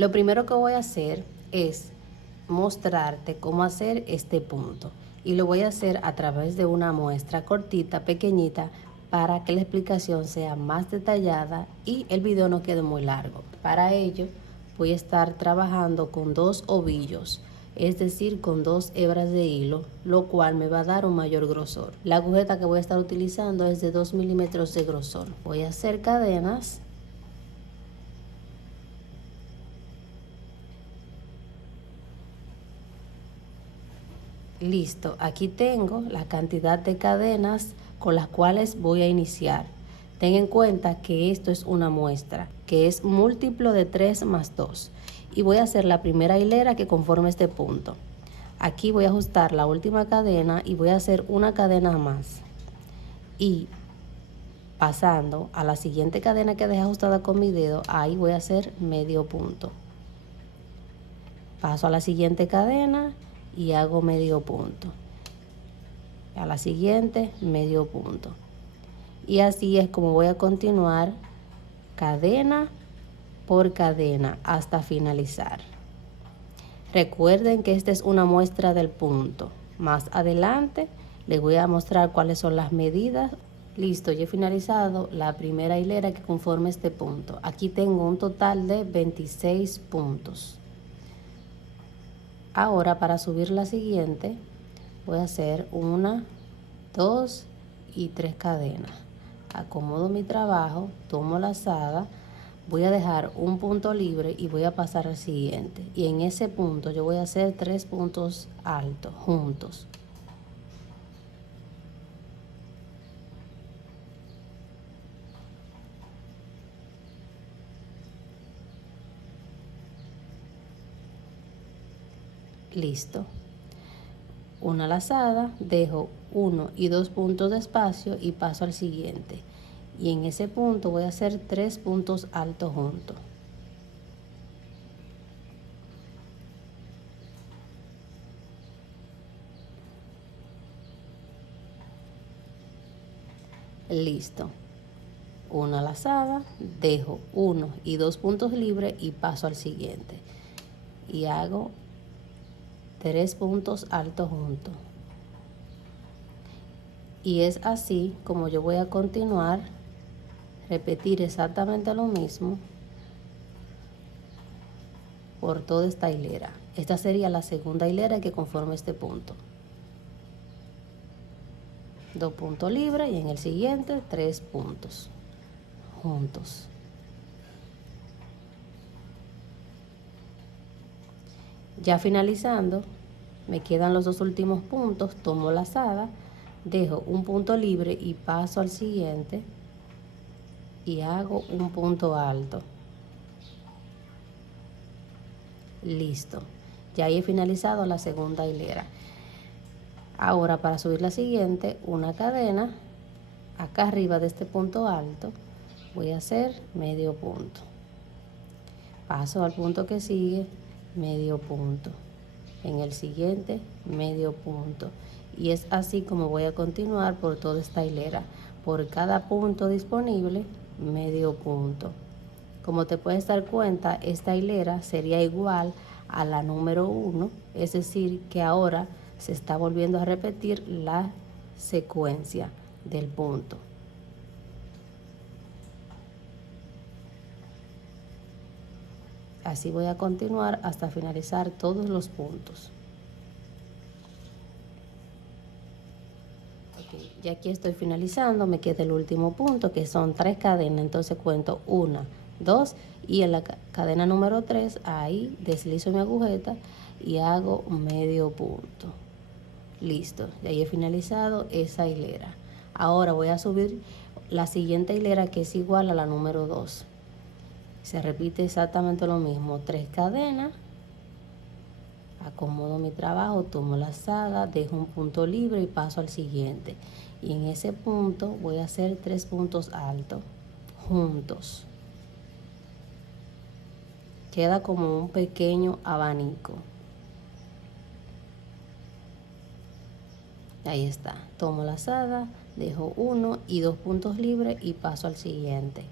Lo primero que voy a hacer es mostrarte cómo hacer este punto y lo voy a hacer a través de una muestra cortita, pequeñita, para que la explicación sea más detallada y el video no quede muy largo. Para ello voy a estar trabajando con 2 ovillos, es decir, con 2 hebras de hilo, lo cual me va a dar un mayor grosor. La agujeta que voy a estar utilizando es de 2 milímetros de grosor. Voy a hacer cadenas. Listo, aquí tengo la cantidad de cadenas con las cuales voy a iniciar. Ten en cuenta que esto es una muestra, que es múltiplo de 3 más 2. Y voy a hacer la primera hilera que conforme este punto. Aquí voy a ajustar la última cadena y voy a hacer una cadena más. Y pasando a la siguiente cadena que dejé ajustada con mi dedo, ahí voy a hacer medio punto. Paso a la siguiente cadena y hago medio punto. A la siguiente medio punto. Y así es como voy a continuar cadena por cadena hasta finalizar. Recuerden que esta es una muestra del punto. Más adelante les voy a mostrar cuáles son las medidas. Listo, ya he finalizado la primera hilera que conforma este punto. Aquí tengo un total de 26 puntos. Ahora para subir la siguiente voy a hacer 1, 2 y 3 cadenas. Acomodo mi trabajo, tomo la lazada, voy a dejar un punto libre y voy a pasar al siguiente. Y en ese punto yo voy a hacer 3 puntos altos juntos. Listo. Una lazada, dejo 1 y 2 puntos de espacio y paso al siguiente. Y en ese punto voy a hacer 3 puntos altos juntos. Listo. Una lazada, dejo 1 y 2 puntos libres y paso al siguiente. Y hago 3 puntos altos juntos. Y es así como yo voy a continuar, repetir exactamente lo mismo por toda esta hilera. Esta sería la segunda hilera que conforma este punto. 2 puntos libres y en el siguiente 3 puntos juntos. Ya finalizando, me quedan los 2 últimos puntos, tomo lazada, dejo un punto libre y paso al siguiente y hago un punto alto. Listo, ya he finalizado la segunda hilera. Ahora para subir la siguiente, una cadena acá arriba de este punto alto, voy a hacer medio punto. Paso al punto que sigue, medio punto. En el siguiente, medio punto. Y es así como voy a continuar por toda esta hilera. Por cada punto disponible, medio punto. Como te puedes dar cuenta, esta hilera sería igual a la número 1, es decir, que ahora se está volviendo a repetir la secuencia del punto. Así voy a continuar hasta finalizar todos los puntos. Okay, ya aquí estoy finalizando, me queda el último punto que son 3 cadenas, entonces cuento 1, 2 y en la cadena número 3 ahí deslizo mi agujeta y hago medio punto. Listo, ya he finalizado esa hilera. Ahora voy a subir la siguiente hilera que es igual a la número 2. Se repite exactamente lo mismo, 3 cadenas, acomodo mi trabajo, tomo la lazada, dejo un punto libre y paso al siguiente. Y en ese punto voy a hacer 3 puntos altos juntos. Queda como un pequeño abanico. Ahí está, tomo la lazada, dejo 1 y 2 puntos libres y paso al siguiente.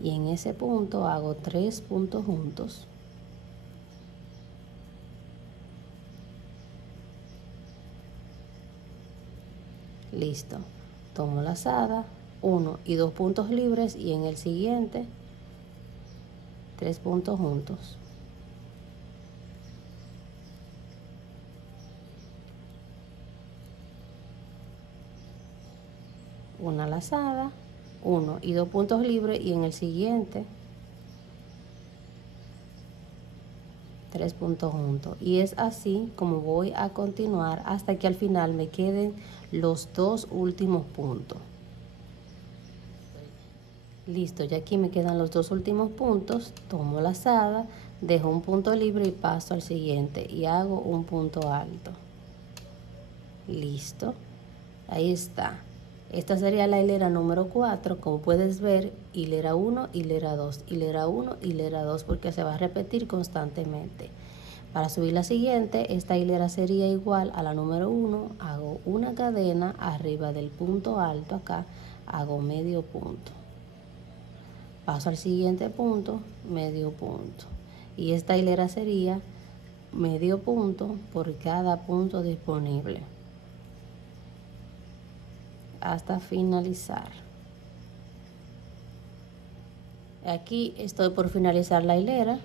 Y en ese punto hago 3 puntos juntos. Listo. Tomo lazada, 1 y 2 puntos libres y en el siguiente 3 puntos juntos. Una lazada, 1 y 2 puntos libres y en el siguiente 3 puntos juntos. Y es así como voy a continuar hasta que al final me queden los 2 últimos puntos. Listo, ya aquí me quedan los 2 últimos puntos. Tomo lazada, dejo un punto libre y paso al siguiente y hago un punto alto. Listo, ahí está. Esta sería la hilera número 4. Como puedes ver, hilera 1, hilera 2, hilera 1, hilera 2, porque se va a repetir constantemente. Para subir la siguiente, esta hilera sería igual a la número 1. Hago una cadena arriba del punto alto acá, hago medio punto. Paso al siguiente punto, medio punto. Y esta hilera sería medio punto por cada punto disponible hasta finalizar. Aquí estoy por finalizar la hilera,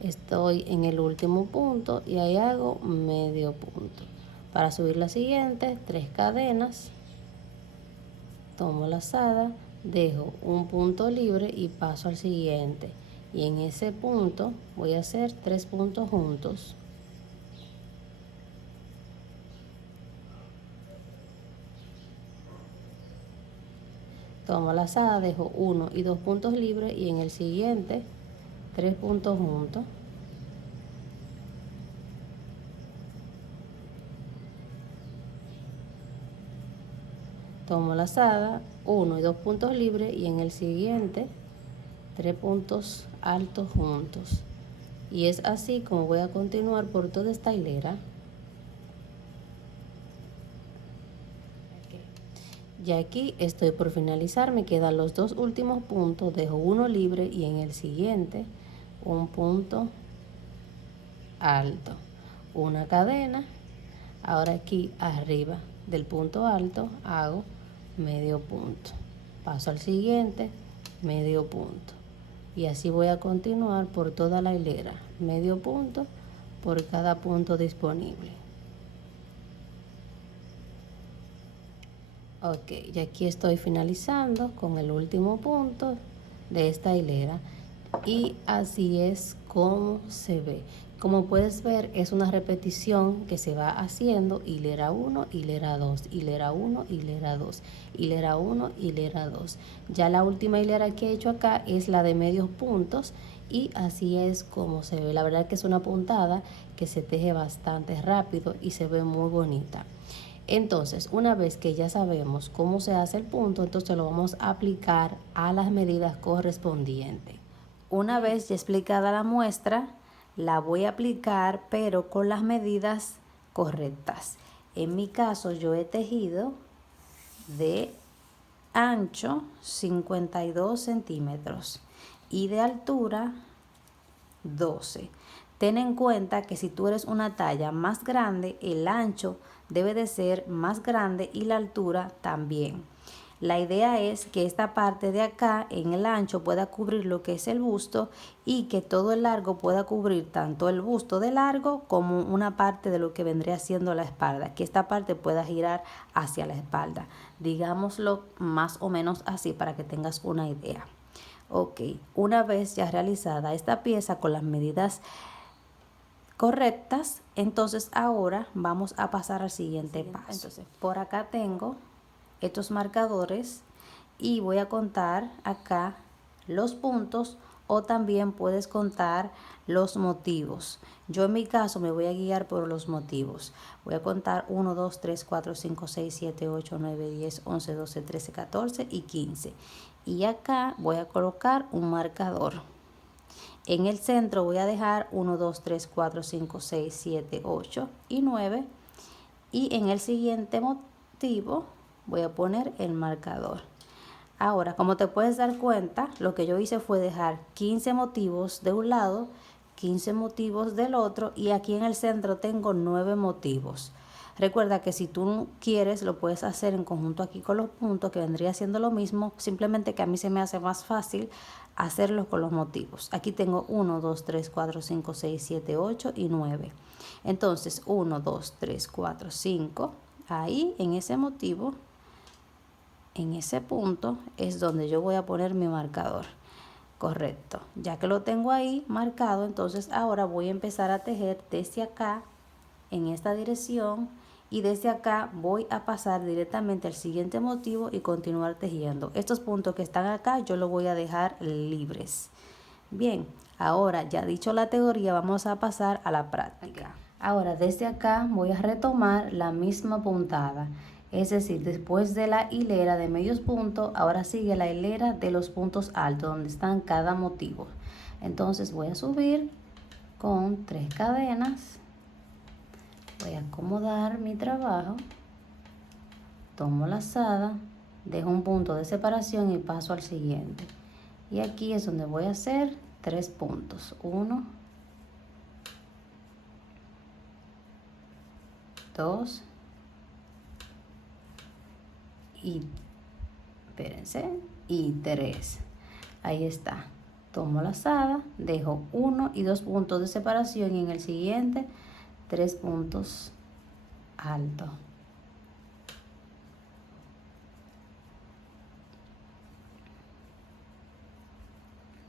estoy en el último punto y ahí hago medio punto. Para subir la siguiente, 3 cadenas, tomo lazada, dejo un punto libre y paso al siguiente, y en ese punto voy a hacer 3 puntos juntos. Tomo lazada, dejo 1 y 2 puntos libres y en el siguiente 3 puntos juntos. Tomo lazada, 1 y 2 puntos libres y en el siguiente 3 puntos altos juntos. Y es así como voy a continuar por toda esta hilera. Ya aquí estoy por finalizar, me quedan los 2 últimos puntos, dejo uno libre y en el siguiente un punto alto, una cadena. Ahora aquí arriba del punto alto hago medio punto, paso al siguiente, medio punto, y así voy a continuar por toda la hilera, medio punto por cada punto disponible. Ok, y aquí estoy finalizando con el último punto de esta hilera y así es como se ve. Como puedes ver, es una repetición que se va haciendo: hilera 1, hilera 2, hilera 1, hilera 2, hilera 1, hilera 2. Ya la última hilera que he hecho acá es la de medios puntos y así es como se ve. La verdad que es una puntada que se teje bastante rápido y se ve muy bonita. Entonces, una vez que ya sabemos cómo se hace el punto, entonces lo vamos a aplicar a las medidas correspondientes. Una vez ya explicada la muestra, la voy a aplicar pero con las medidas correctas. En mi caso yo he tejido de ancho 52 centímetros y de altura 12. Ten en cuenta que si tú eres una talla más grande, el ancho debe de ser más grande y la altura también. La idea es que esta parte de acá en el ancho pueda cubrir lo que es el busto y que todo el largo pueda cubrir tanto el busto de largo como una parte de lo que vendría siendo la espalda, que esta parte pueda girar hacia la espalda. Digámoslo más o menos así para que tengas una idea. Ok, una vez ya realizada esta pieza con las medidas correctas, entonces ahora vamos a pasar al siguiente paso. Entonces, por acá tengo estos marcadores y voy a contar acá los puntos, o también puedes contar los motivos. Yo en mi caso me voy a guiar por los motivos. Voy a contar 1, 2, 3, 4, 5, 6, 7, 8, 9, 10, 11, 12, 13, 14 y 15. Y acá voy a colocar un marcador. En el centro voy a dejar 1, 2, 3, 4, 5, 6, 7, 8 y 9. Y en el siguiente motivo voy a poner el marcador. Ahora, como te puedes dar cuenta, lo que yo hice fue dejar 15 motivos de un lado, 15 motivos del otro, y aquí en el centro tengo 9 motivos. Recuerda que si tú quieres lo puedes hacer en conjunto aquí con los puntos, que vendría siendo lo mismo, simplemente que a mí se me hace más fácil hacerlo con los motivos. Aquí tengo 1, 2, 3, 4, 5, 6, 7, 8 y 9. Entonces 1, 2, 3, 4, 5, ahí en ese motivo, en ese punto es donde yo voy a poner mi marcador. Correcto, ya que lo tengo ahí marcado, entonces ahora voy a empezar a tejer desde acá en esta dirección y desde acá voy a pasar directamente al siguiente motivo y continuar tejiendo. Estos puntos que están acá yo los voy a dejar libres. Bien, ahora ya dicho la teoría, vamos a pasar a la práctica. Ahora desde acá voy a retomar la misma puntada. Es decir, después de la hilera de medios puntos, ahora sigue la hilera de los puntos altos, donde están cada motivo. Entonces voy a subir con 3 cadenas. Voy a acomodar mi trabajo. Tomo lazada, dejo un punto de separación y paso al siguiente. Y aquí es donde voy a hacer 3 puntos. 1, 2 y espérense, y 3. Ahí está. Tomo lazada, dejo 1 y 2 puntos de separación y en el siguiente 3 puntos altos.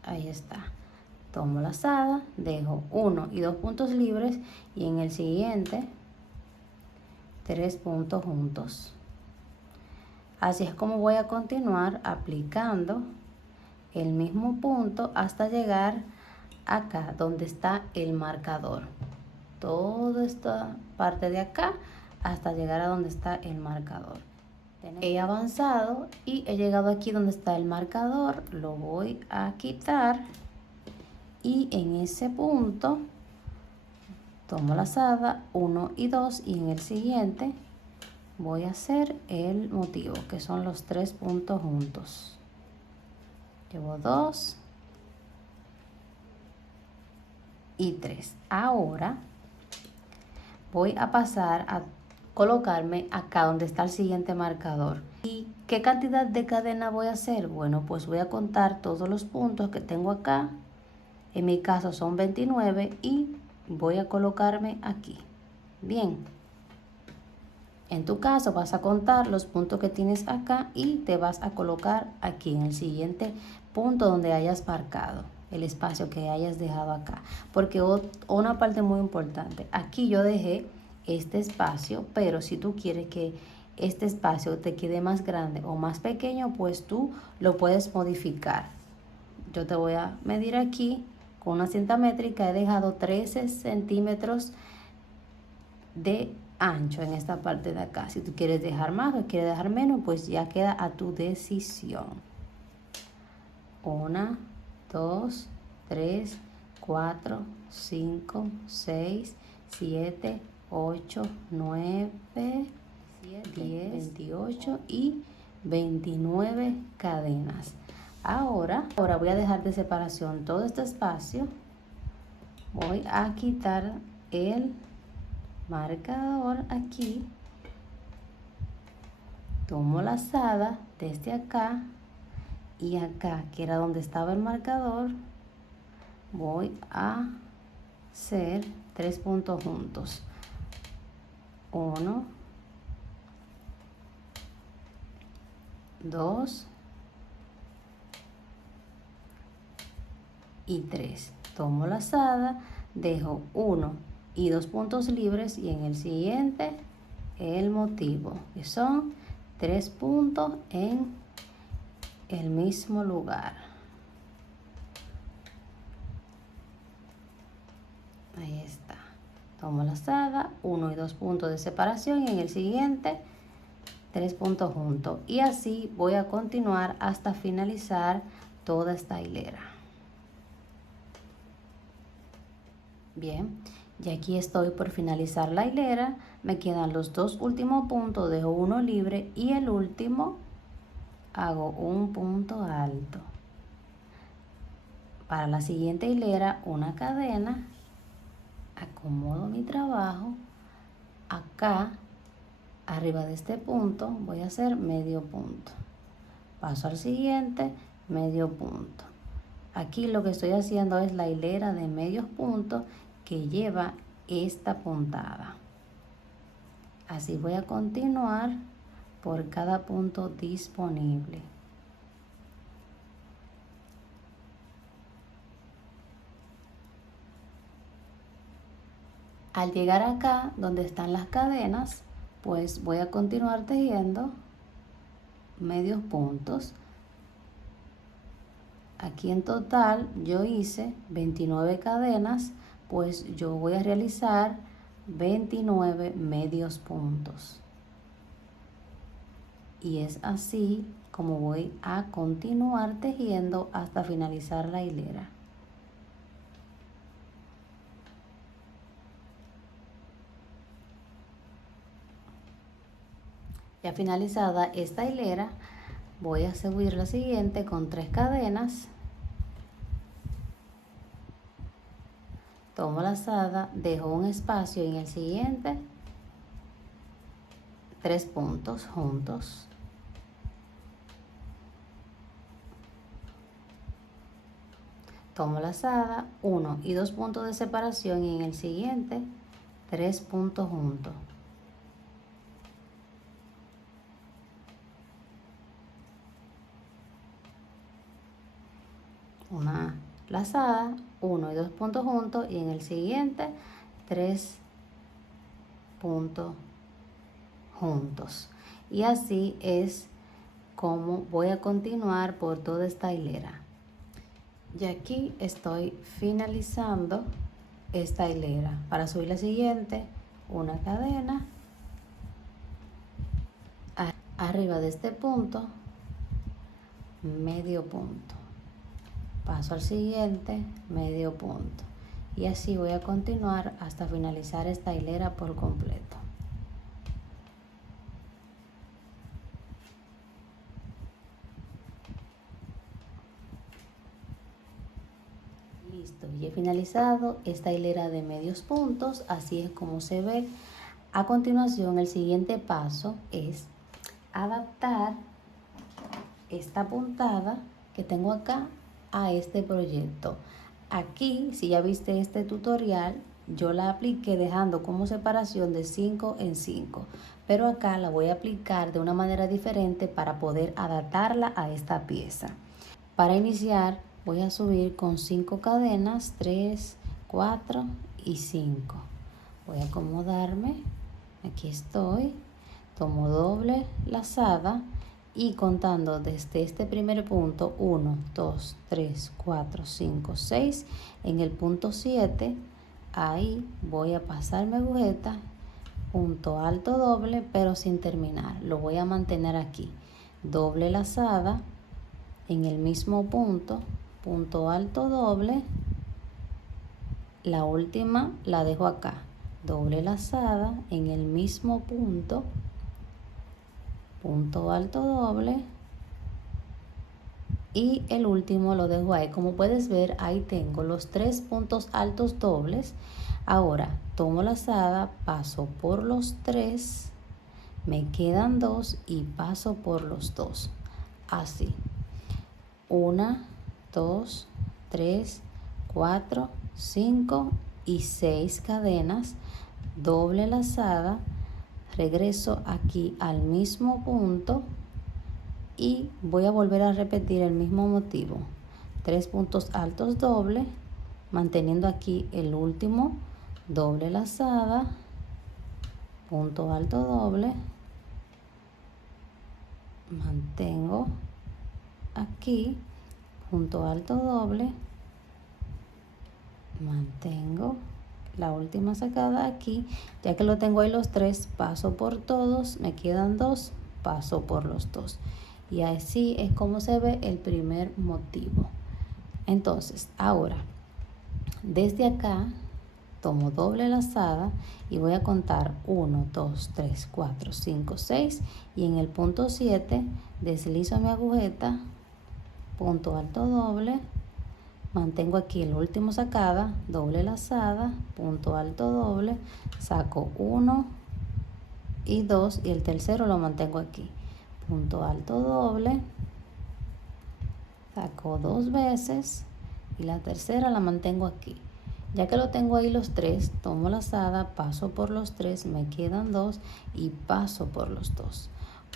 Ahí está. Tomo lazada, dejo 1 y 2 puntos libres y en el siguiente 3 puntos juntos. Así es como voy a continuar aplicando el mismo punto hasta llegar acá donde está el marcador. Toda esta parte de acá hasta llegar a donde está el marcador. He avanzado y he llegado aquí donde está el marcador. Lo voy a quitar y en ese punto tomo lazada 1 y 2 y en el siguiente voy a hacer el motivo, que son los 3 puntos juntos. Llevo 2 y 3. Ahora voy a pasar a colocarme acá donde está el siguiente marcador. ¿Y qué cantidad de cadena voy a hacer? Bueno, pues voy a contar todos los puntos que tengo acá. En mi caso son 29 y voy a colocarme aquí. Bien. En tu caso vas a contar los puntos que tienes acá y te vas a colocar aquí en el siguiente punto donde hayas marcado el espacio que hayas dejado acá. Porque una parte muy importante, aquí yo dejé este espacio, pero si tú quieres que este espacio te quede más grande o más pequeño, pues tú lo puedes modificar. Yo te voy a medir aquí con una cinta métrica, he dejado 13 centímetros de ancho en esta parte de acá. Si tú quieres dejar más o quieres dejar menos, pues ya queda a tu decisión. 1, 2, 3, 4, 5, 6, 7, 8, 9, 10, 28 y 29 cadenas. Ahora voy a dejar de separación todo este espacio. Voy a quitar el marcador aquí, tomo lazada desde acá y acá, que era donde estaba el marcador, voy a hacer 3 puntos juntos. 1, 2 y 3. Tomo lazada, dejo 1 y 2 puntos libres y en el siguiente el motivo, que son 3 puntos en el mismo lugar. Ahí está. Tomo lazada, 1 y 2 puntos de separación y en el siguiente 3 puntos juntos. Y así voy a continuar hasta finalizar toda esta hilera. Bien, y aquí estoy por finalizar la hilera. Me quedan los 2 últimos puntos, dejo uno libre y el último hago un punto alto. Para la siguiente hilera, una cadena, acomodo mi trabajo. Acá Arriba de este punto voy a hacer medio punto. Paso al siguiente, medio punto. Aquí lo que estoy haciendo es la hilera de medios puntos que lleva esta puntada. Así voy a continuar por cada punto disponible. Al llegar acá donde están las cadenas, pues voy a continuar tejiendo medios puntos. Aquí en total yo hice 29 cadenas, pues yo voy a realizar 29 medios puntos. Y es así como voy a continuar tejiendo hasta finalizar la hilera. Ya finalizada esta hilera, voy a subir la siguiente con 3 cadenas. Tomo lazada, dejo un espacio en el siguiente, 3 puntos juntos. Tomo lazada, 1 y 2 puntos de separación y en el siguiente 3 puntos juntos. Una lazada, 1 y 2 puntos juntos y en el siguiente 3 puntos juntos. Y así es como voy a continuar por toda esta hilera. Y aquí estoy finalizando esta hilera. Para subir la siguiente, una cadena arriba de este punto, medio punto. Paso al siguiente, medio punto. Y así voy a continuar hasta finalizar esta hilera por completo. Listo, y he finalizado esta hilera de medios puntos. Así es como se ve. A continuación, el siguiente paso es adaptar esta puntada que tengo acá a este proyecto. Aquí, si ya viste este tutorial, yo la apliqué dejando como separación de 5 en 5, pero acá la voy a aplicar de una manera diferente para poder adaptarla a esta pieza. Para iniciar voy a subir con 5 cadenas, 3, 4 y 5. Voy a acomodarme, aquí estoy, tomo doble lazada y contando desde este primer punto 1, 2, 3, 4, 5, 6, en el punto 7, ahí voy a pasar mi agujeta, punto alto doble, pero sin terminar, lo voy a mantener aquí, doble lazada en el mismo punto, punto alto doble, la última la dejo acá, doble lazada en el mismo punto, punto alto doble y el último lo dejo ahí. Como puedes ver, ahí tengo los 3 puntos altos dobles. Ahora tomo lazada, paso por los 3, me quedan 2 y paso por los 2, así, 1, 2, 3, 4, 5 y 6 cadenas, doble lazada, regreso aquí al mismo punto y voy a volver a repetir el mismo motivo, 3 puntos altos doble, manteniendo aquí el último, doble lazada, punto alto doble, mantengo aquí, punto alto doble, mantengo la última sacada aquí, ya que lo tengo ahí los 3, paso por todos, me quedan 2, paso por los 2 y así es como se ve el primer motivo. Entonces ahora desde acá tomo doble lazada y voy a contar 1, 2, 3, 4, 5, 6 y en el punto 7 deslizo mi agujeta, punto alto doble, mantengo aquí el último sacada, doble lazada, punto alto doble, saco 1 y 2 y el tercero lo mantengo aquí. Punto alto doble, saco 2 veces y la tercera la mantengo aquí. Ya que lo tengo ahí los 3, tomo lazada, paso por los 3, me quedan 2 y paso por los 2.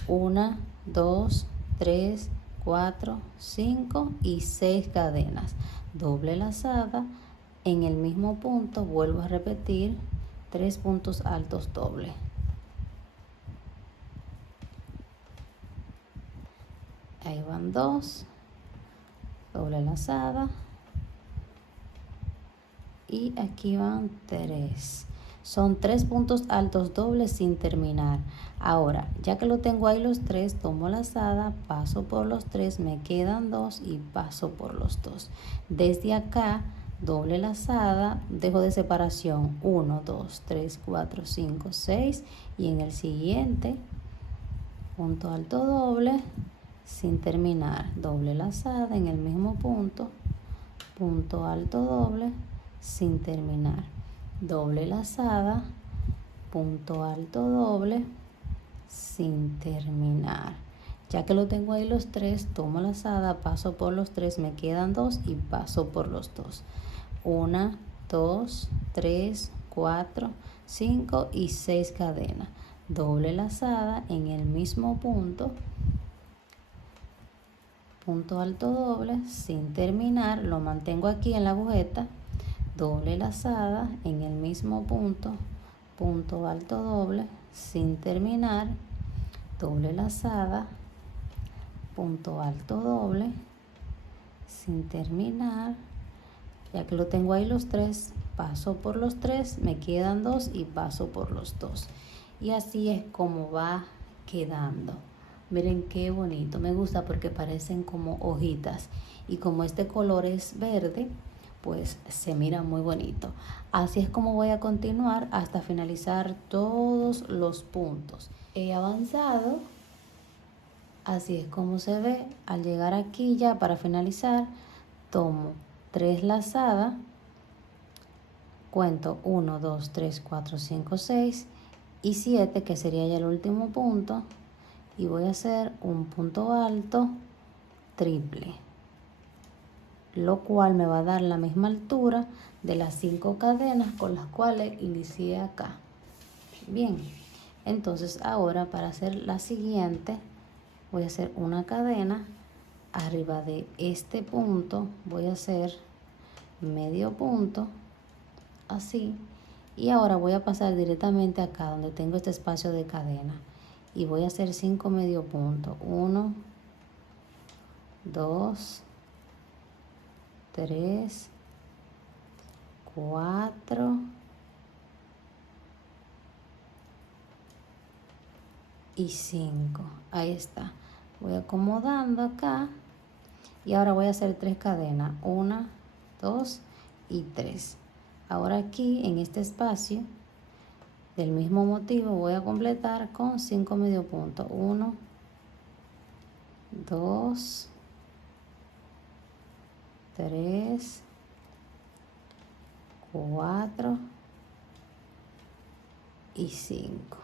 1, 2, 3, 4, 5 y 6 cadenas. Doble lazada, en el mismo punto vuelvo a repetir 3 puntos altos doble. Ahí van 2, doble lazada y aquí van 3. Son 3 puntos altos dobles sin terminar. Ahora, ya que lo tengo ahí los 3, tomo lazada, paso por los 3, me quedan 2 y paso por los 2. Desde acá, doble lazada, dejo de separación 1, 2, 3, 4, 5, 6 y en el siguiente, punto alto doble sin terminar, doble lazada en el mismo punto, punto alto doble sin terminar, doble lazada, punto alto doble sin terminar. Ya que lo tengo ahí los 3, tomo lazada, paso por los 3, me quedan 2 y paso por los 2. 1, 2, 3, 4, 5 y 6 cadenas. Doble lazada en el mismo punto, punto alto doble sin terminar, lo mantengo aquí en la agujeta, doble lazada en el mismo punto, punto alto doble sin terminar, doble lazada, punto alto doble sin terminar. Ya que lo tengo ahí los 3, paso por los 3, me quedan 2 y paso por los 2. Y así es como va quedando. Miren qué bonito, me gusta porque parecen como hojitas y como este color es verde, pues se mira muy bonito. Así es como voy a continuar hasta finalizar todos los puntos. He avanzado, así es como se ve. Al llegar aquí ya para finalizar, tomo 3 lazadas, cuento 1, 2, 3, 4, 5, 6 y 7, que sería ya el último punto, y voy a hacer un punto alto triple, lo cual me va a dar la misma altura de las 5 cadenas con las cuales inicié acá. Bien, entonces ahora para hacer la siguiente voy a hacer una cadena arriba de este punto, voy a hacer medio punto así, y ahora voy a pasar directamente acá donde tengo este espacio de cadena y voy a hacer 5 medio puntos. 1, 2, 3, 4 y 5. Ahí está. Voy acomodando acá y ahora voy a hacer 3 cadenas. 1, 2 y 3. Ahora aquí en este espacio del mismo motivo voy a completar con 5 medio puntos. 1, 2, 3, 4 y 5.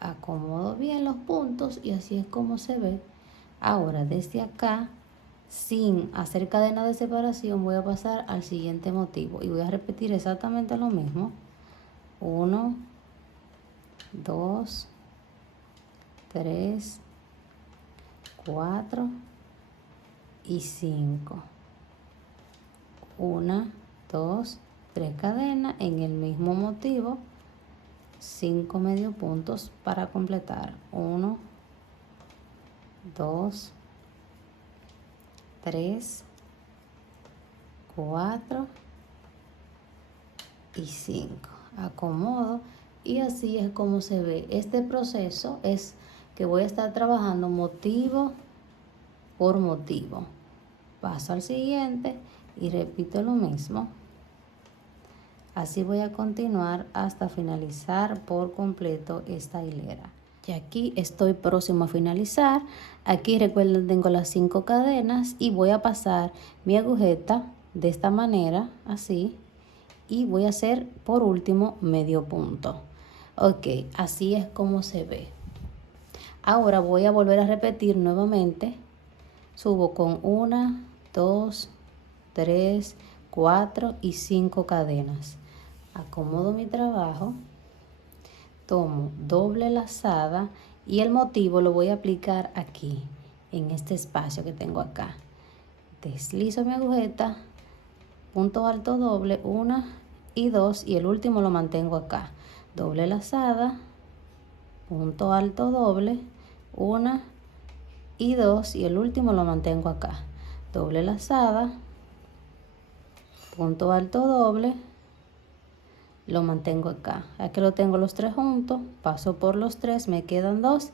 Acomodo bien los puntos y así es como se ve. Ahora desde acá, sin hacer cadena de separación, voy a pasar al siguiente motivo y voy a repetir exactamente lo mismo. 1, 2, 3, 4 y 5. 1, 2, 3 cadenas en el mismo motivo, 5 medio puntos para completar. 1, 2, 3, 4 y 5. Acomodo y así es como se ve. Este proceso es que voy a estar trabajando motivo por motivo. Paso al siguiente y repito lo mismo. Así voy a continuar hasta finalizar por completo esta hilera. Y aquí estoy próximo a finalizar. Aquí recuerden, tengo las 5 cadenas y voy a pasar mi agujeta de esta manera, así, y voy a hacer por último medio punto. Ok, así es como se ve. Ahora voy a volver a repetir nuevamente. Subo con 1, 2, 3, 4 y 5 cadenas. Acomodo mi trabajo, tomo doble lazada y el motivo lo voy a aplicar aquí, en este espacio que tengo acá. Deslizo mi agujeta, punto alto doble, 1 y 2 y el último lo mantengo acá. Doble lazada, punto alto doble, 1 y 2 y el último lo mantengo acá. Doble lazada, punto alto doble, lo mantengo acá. Aquí lo tengo los tres juntos, paso por los tres, me quedan dos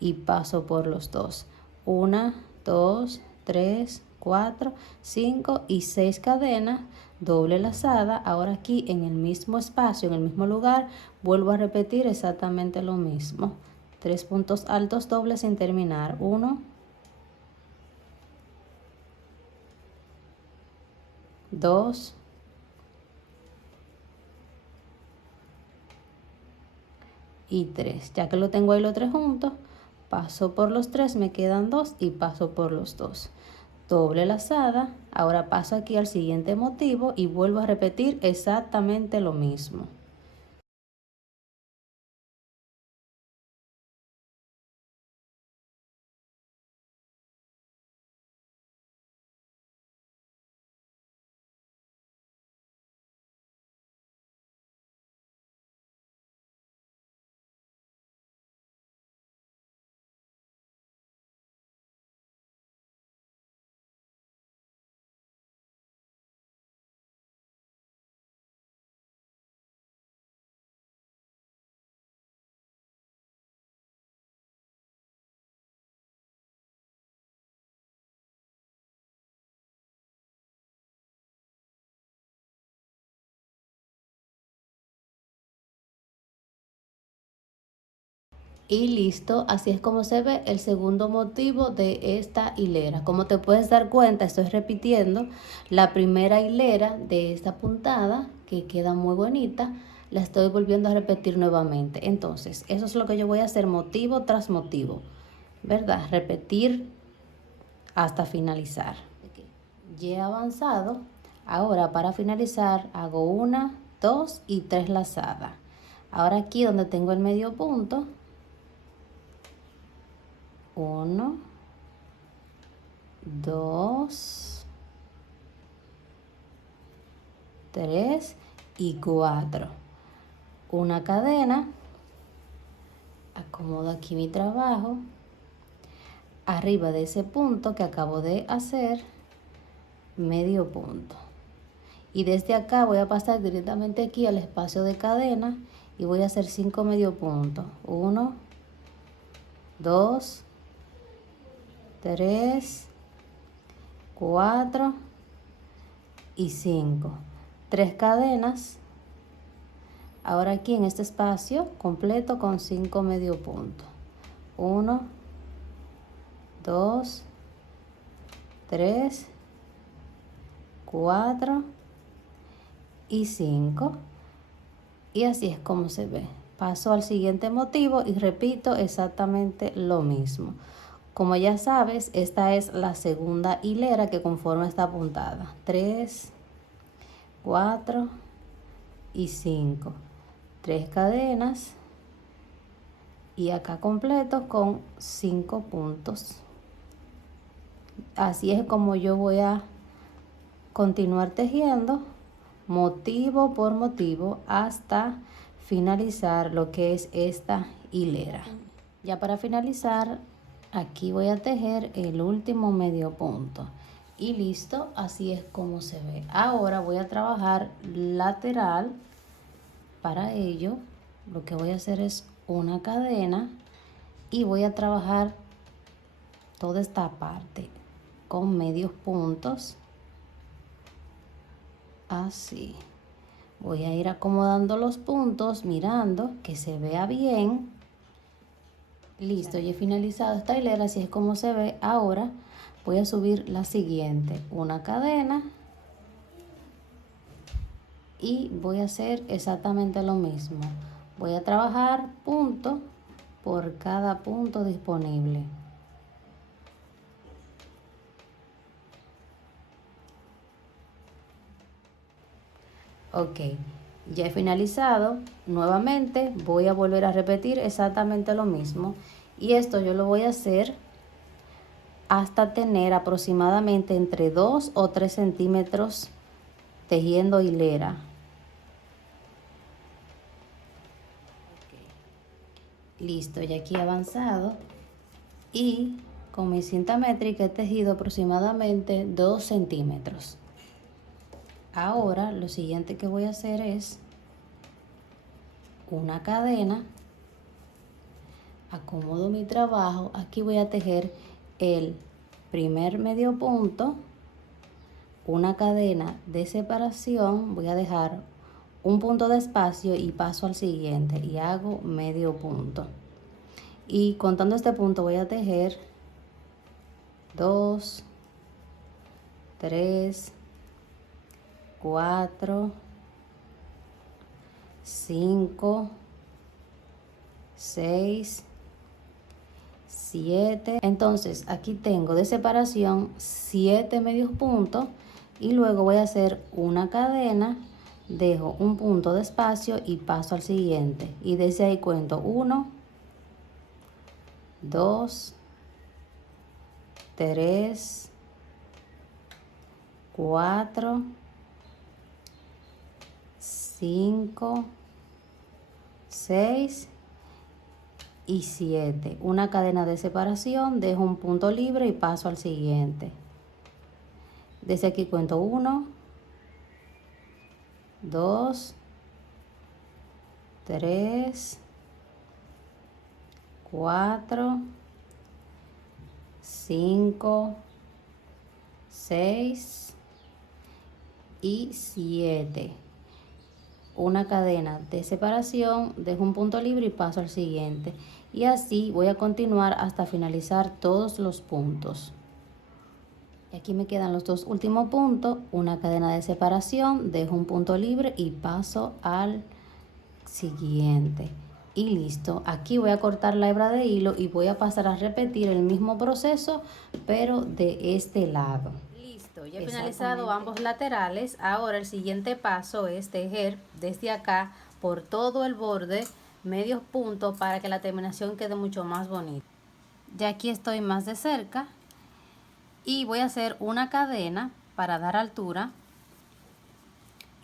y paso por los dos. 1, 2, 3, 4, 5 y 6 cadenas, doble lazada. Ahora aquí en el mismo espacio, en el mismo lugar, vuelvo a repetir exactamente lo mismo. 3 puntos altos dobles sin terminar. 1, 2, y 3. Ya que lo tengo ahí los tres juntos, paso por los tres, me quedan dos y paso por los dos. Doble lazada. Ahora paso aquí al siguiente motivo y vuelvo a repetir exactamente lo mismo. Y listo, así es como se ve el segundo motivo de esta hilera. Como te puedes dar cuenta, estoy repitiendo la primera hilera de esta puntada, que queda muy bonita, la estoy volviendo a repetir nuevamente. Entonces, eso es lo que yo voy a hacer motivo tras motivo, ¿verdad? Repetir hasta finalizar. Ya he avanzado. Ahora para finalizar hago 1, 2 y 3 lazadas. Ahora aquí donde tengo el medio punto, 1, 2, 3 y 4. Una cadena, acomodo aquí mi trabajo, arriba de ese punto que acabo de hacer, medio punto. Y desde acá voy a pasar directamente aquí al espacio de cadena y voy a hacer 5 medio puntos. 1, 2, 3, 4 y 5. 3 cadenas. Ahora aquí en este espacio completo con 5 medio puntos. 1, 2, 3, 4 y 5. Y así es como se ve. Paso al siguiente motivo y repito exactamente lo mismo. Como ya sabes, esta es la segunda hilera que conforma esta puntada. 3, 4 y 5. 3 cadenas y acá completo con 5 puntos. Así es como yo voy a continuar tejiendo motivo por motivo hasta finalizar lo que es esta hilera. Ya para finalizar, aquí voy a tejer el último medio punto y listo, así es como se ve. Ahora voy a trabajar lateral. Para ello lo que voy a hacer es una cadena y voy a trabajar toda esta parte con medios puntos, así. Voy a ir acomodando los puntos, mirando que se vea bien. Listo, ya he finalizado esta hilera, así es como se ve. Ahora voy a subir la siguiente, una cadena, y voy a hacer exactamente lo mismo. Voy a trabajar punto por cada punto disponible. Ok, ya he finalizado. Nuevamente voy a volver a repetir exactamente lo mismo. Y esto yo lo voy a hacer hasta tener aproximadamente entre 2 o 3 centímetros tejiendo hilera. Listo, ya aquí he avanzado y con mi cinta métrica he tejido aproximadamente 2 centímetros. Ahora lo siguiente que voy a hacer es una cadena, acomodo mi trabajo, aquí voy a tejer el primer medio punto, una cadena de separación, voy a dejar un punto de espacio y paso al siguiente y hago medio punto. Y contando este punto voy a tejer 2, 3, 4, 5, 6, 7. Entonces aquí tengo de separación 7 medios puntos y luego voy a hacer una cadena, dejo un punto de espacio y paso al siguiente y desde ahí cuento 1, 2, 3, 4, 5, 6 y 7. Una cadena de separación, dejo un punto libre y paso al siguiente. Desde aquí cuento 1, 2, 3, 4, 5, 6 y 7. Una cadena de separación, dejo un punto libre y paso al siguiente. Y así voy a continuar hasta finalizar todos los puntos. Y aquí me quedan los dos últimos puntos, una cadena de separación, dejo un punto libre y paso al siguiente. Y listo, aquí voy a cortar la hebra de hilo y voy a pasar a repetir el mismo proceso, pero de este lado. Listo, ya he finalizado ambos laterales. Ahora el siguiente paso es tejer desde acá por todo el borde medios puntos para que la terminación quede mucho más bonita. Ya aquí estoy más de cerca y voy a hacer una cadena para dar altura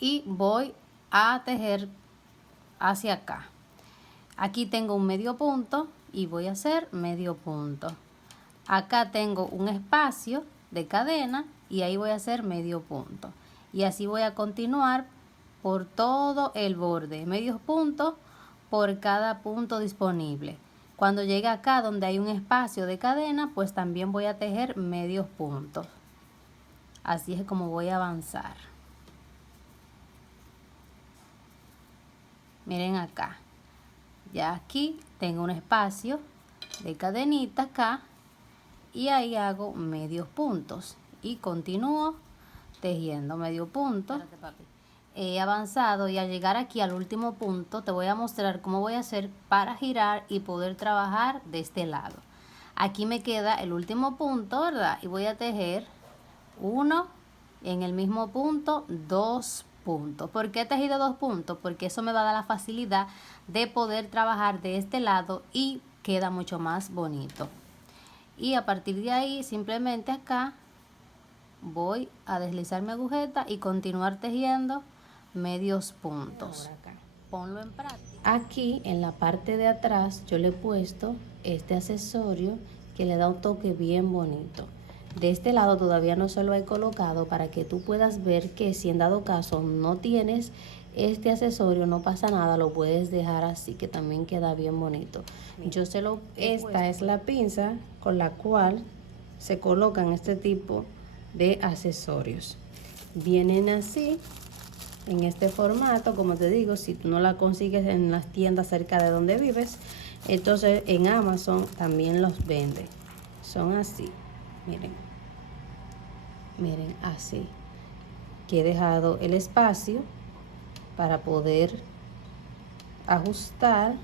y voy a tejer hacia acá. Aquí tengo un medio punto y voy a hacer medio punto. Acá tengo un espacio de cadena y ahí voy a hacer medio punto. Y así voy a continuar por todo el borde, medios puntos por cada punto disponible. Cuando llegue acá donde hay un espacio de cadena, pues también voy a tejer medios puntos. Así es como voy a avanzar. Miren acá. Ya aquí tengo un espacio de cadenita acá y ahí hago medios puntos y continúo tejiendo medio punto. Espérate, papi. He avanzado y al llegar aquí al último punto te voy a mostrar cómo voy a hacer para girar y poder trabajar de este lado. Aquí me queda el último punto, ¿verdad? Y voy a tejer uno, en el mismo punto 2 puntos. ¿Por qué he tejido 2 puntos? Porque eso me va a dar la facilidad de poder trabajar de este lado y queda mucho más bonito. Y a partir de ahí simplemente acá voy a deslizar mi agujeta y continuar tejiendo medios puntos. Ponlo en práctica. Aquí en la parte de atrás yo le he puesto este accesorio que le da un toque bien bonito. De este lado todavía no se lo he colocado para que tú puedas ver que si en dado caso no tienes este accesorio no pasa nada, lo puedes dejar así que también queda bien bonito. Esta es la pinza con la cual se colocan este tipo de accesorios. Vienen así en este formato, como te digo, si tú no la consigues en las tiendas cerca de donde vives, entonces en Amazon también los vende. Son así, miren así, que he dejado el espacio para poder ajustar,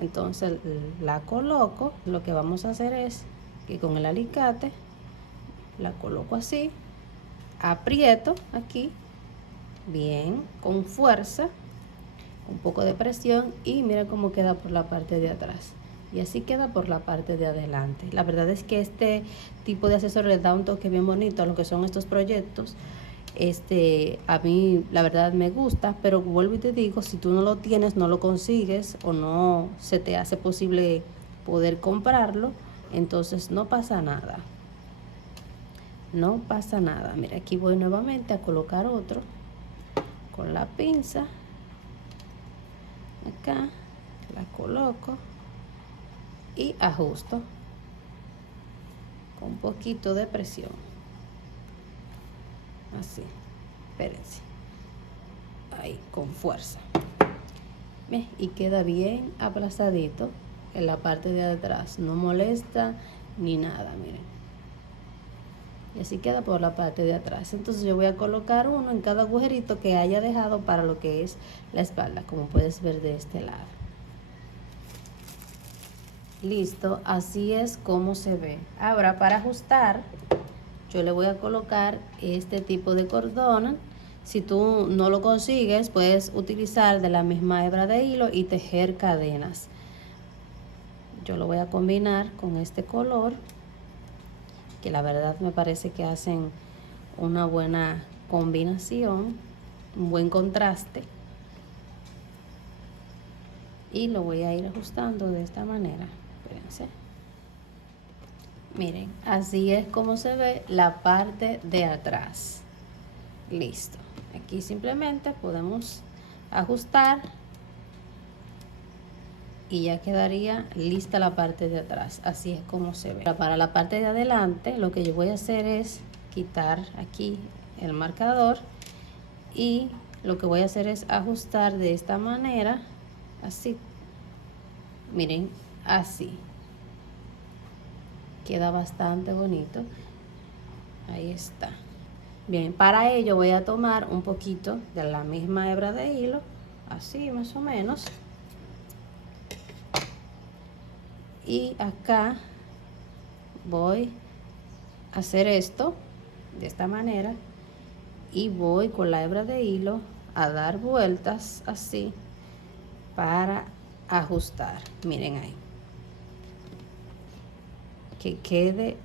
entonces la coloco. Lo que vamos a hacer es que con el alicate la coloco así, aprieto aquí bien con fuerza, un poco de presión, y mira cómo queda por la parte de atrás, y así queda por la parte de adelante. La verdad es que este tipo de accesorio le da un toque bien bonito a lo que son estos proyectos. A mí la verdad me gusta, pero vuelvo y te digo, si tú no lo tienes, no lo consigues o no se te hace posible poder comprarlo, entonces no pasa nada. No pasa nada. Mira, aquí voy nuevamente a colocar otro con la pinza. Acá la coloco y ajusto con un poquito de presión. Así, espérense. Ahí, con fuerza. ¿Ves? Y queda bien aplazadito en la parte de atrás. No molesta ni nada, miren. Y así queda por la parte de atrás. Entonces yo voy a colocar uno en cada agujerito que haya dejado para lo que es la espalda, como puedes ver de este lado. Listo, así es como se ve. Ahora, para ajustar, yo le voy a colocar este tipo de cordón. Si tú no lo consigues, puedes utilizar de la misma hebra de hilo y tejer cadenas. Yo lo voy a combinar con este color, que la verdad me parece que hacen una buena combinación, un buen contraste. Y lo voy a ir ajustando de esta manera. Espérense. Miren, así es como se ve la parte de atrás. Listo. Aquí simplemente podemos ajustar y ya quedaría lista la parte de atrás. Así es como se ve. Para la parte de adelante, lo que yo voy a hacer es quitar aquí el marcador, y lo que voy a hacer es ajustar de esta manera, así. Miren, así. Queda bastante bonito. Ahí está. Bien, para ello voy a tomar un poquito de la misma hebra de hilo, así más o menos. Y acá voy a hacer esto de esta manera, y voy con la hebra de hilo a dar vueltas así para ajustar. Miren ahí, que quede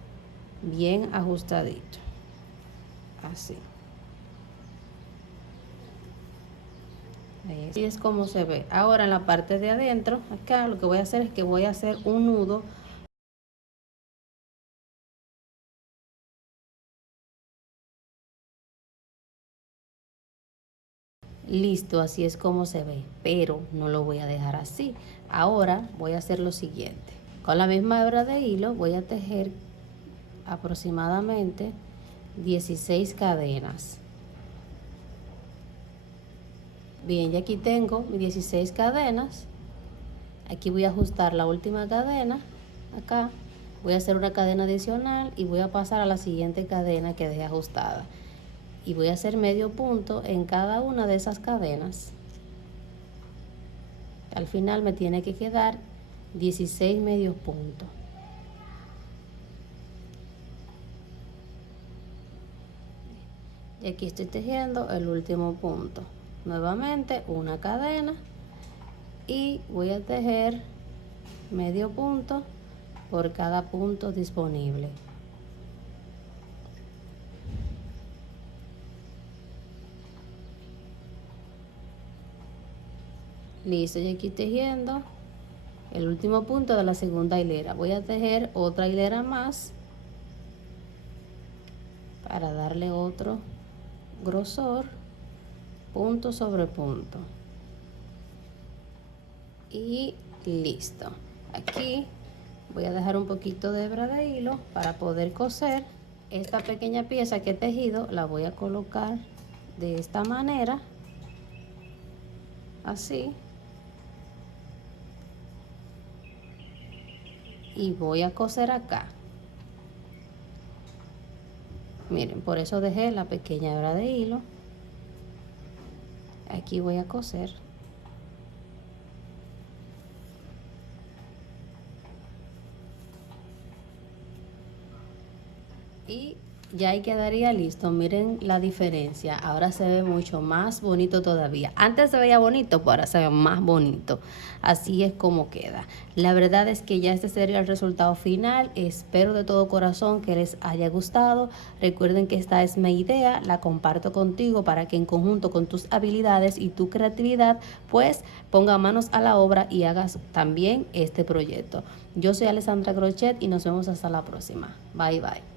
bien ajustadito, así. Así es como se ve. Ahora en la parte de adentro, acá lo que voy a hacer es que voy a hacer un nudo. Listo, así es como se ve, pero no lo voy a dejar así. Ahora voy a hacer lo siguiente. Con la misma hebra de hilo voy a tejer aproximadamente 16 cadenas. Bien, ya aquí tengo mis 16 cadenas. Aquí voy a ajustar la última cadena. Acá voy a hacer una cadena adicional y voy a pasar a la siguiente cadena que dejé ajustada. Y voy a hacer medio punto en cada una de esas cadenas. Al final me tiene que quedar 16 medios puntos. Y aquí estoy tejiendo el último punto. Nuevamente una cadena y voy a tejer medio punto por cada punto disponible. Listo, y aquí tejiendo el último punto de la segunda hilera. Voy a tejer otra hilera más para darle otro grosor, punto sobre punto. Y listo. Aquí voy a dejar un poquito de hebra de hilo para poder coser. Esta pequeña pieza que he tejido la voy a colocar de esta manera, así, y voy a coser acá. Miren, por eso dejé la pequeña hebra de hilo. Aquí voy a coser. Y ya ahí quedaría listo. Miren la diferencia. Ahora se ve mucho más bonito todavía. Antes se veía bonito, pero ahora se ve más bonito. Así es como queda. La verdad es que ya este sería el resultado final. Espero de todo corazón que les haya gustado. Recuerden que esta es mi idea. La comparto contigo para que en conjunto con tus habilidades y tu creatividad, pues ponga manos a la obra y hagas también este proyecto. Yo soy Alessandra Crochet y nos vemos hasta la próxima. Bye bye.